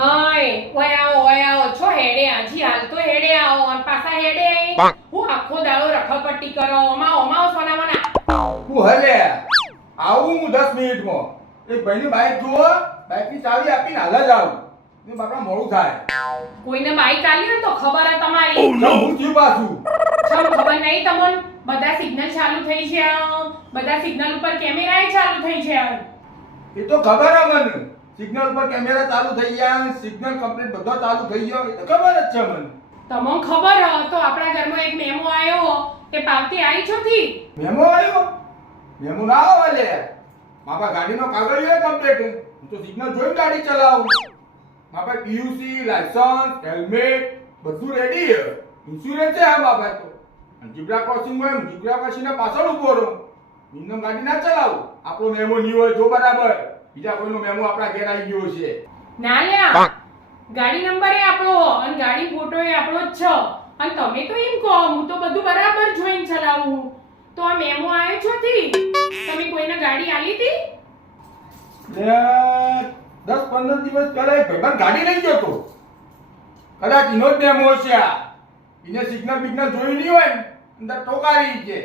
ઓય આવો છો હેડે આજી હાલ તો હેડે આવો અને પાછા હેડે આઈ હું આખો દાડો રખપટ્ટી કરો ઓમાં સોનાવાના હું હલે આવું હું 10 મિનિટમાં એક ભાઈની બાઈક જુઓ બાઈકની ચાવી આપીને હાલ જ આવું ને બાપા મોડું થાય કોઈને બાઈક આલી હોય તો ખબર હે તમારી હું થયું પાછું ચમ ખબર નહીં તમને બધા સિગ્નલ ચાલુ થઈ છે બધા સિગ્નલ ઉપર કેમેરા ચાલુ થઈ છે એ તો ખબર હે મને સિગ્નલ પર કેમેરા ચાલુ થઈ ગયા સિગ્નલ કમ્પ્લીટ બધો ચાલુ થઈ ગયો એ તો ખબર જ છે મને તમને ખબર હ તો આપણા ઘરમાં એક મેમો આવ્યો તે પાવતી આવી છોથી મેમો આવ્યો મેમો ના આવે લે માપા ગાડીનો કાગળિયો કમ્પ્લીટ હું તો સિગ્નલ જોઈને ગાડી ચલાવું માપા પીયુસી લાયસન્સ હેલ્મેટ બધું રેડી છે ઇન્સ્યોરન્સ છે આ બાબા તો અને જીબ્રા ક્રોસિંગ હોય જીબ્રા ક્રોસિંગના પાછળ ઊભો રહું નિયમ ગાડી ના ચલાવું આપણો મેમો નહીં હોય જો બરાબર બીજા કોઈનો મેમો આપણા ઘેર આવી ગયો છે ના લ્યા ગાડી નંબર એ આપણો અને ગાડી ફોટો એ આપણો જ છે અને તમે તો એમ કહો હું તો બધું બરાબર જોઈને ચલાવું તો આ મેમો આવ્યો છોથી તમે કોઈને ગાડી આલી હતી લે 10-15 દિવસ પહેલા એક ભાઈબંધ ગાડી લઈ ગયો તો કદાચ ઇનો જ મેમો છે આ ઇને સિગ્નલ બિગ્નલ જોઈ નહીં હોય ને અંદર ટોકારી છે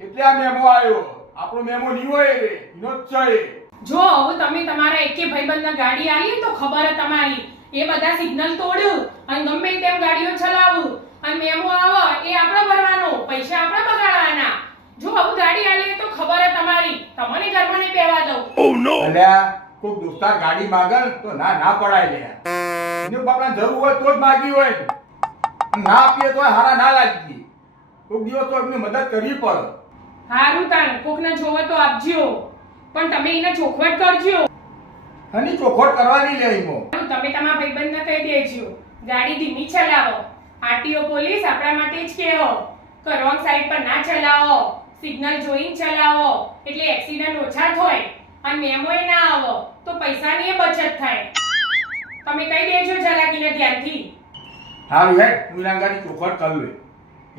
એટલે આ મેમો આવ્યો આપણો મેમો નહીં હોય રે ઇનો જ છે જો હવે તમે તમારા એકે ભાઈબંધને ગાડી આલી તો ખબર હે તમારી એ બધા સિગ્નલ તોડ્યું અને ગમે તેમ ગાડીઓ ચલાવું અને મેમો આવે એ આપણે ભરવાનો પૈસા આપણે બગાડવાના જો હવે ગાડી આલી તો ખબર હે તમારી તમને ઘરમાં નહીં બેવા દઉં ઓ નો અલ્યા કોઈ દોસ્તાર ગાડી માંગે તો ના પડાય લે એને બાપડા જરૂર હોય તો જ માંગી હોય ના આપીએ તો હારા ના લાગી કોક દિવસ તો એમને મદદ કરવી પડે હારું તાણ કોકને જોવે તો આપજો પણ તમે એને ચોખવટ કરજો અને ચોખવટ કરવાની લે ઈમો તમે તમારા ભાઈબંધને કહી દેજો ગાડી ધીમી ચલાવો આરટીઓ પોલીસ આપણા માટે જ કહો કે રોંગ સાઈડ પર ના ચલાવો સિગ્નલ જોઈને ચલાવો એટલે એક્સિડન્ટ ઓછા થાય અને મેમોય ના આવો તો પૈસાની બચત થાય તમે કહી દેજો જરાકીને ધ્યાનથી હારું હે હું એના ગાડી ચોખવટ કરું લે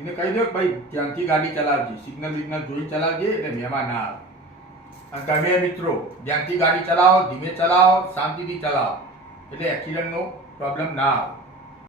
એને કહી દો ભાઈ ધ્યાનથી ગાડી ચલાવજે સિગ્નલ બિગ્નલ જોઈ ચલાવજે એટલે મહેમાન ના આવે અને તમે મિત્રો ધ્યાનથી ગાડી ચલાવો ધીમે ચલાવો શાંતિથી ચલાવો એટલે એક્સિડન્ટનો પ્રોબ્લેમ ના આવે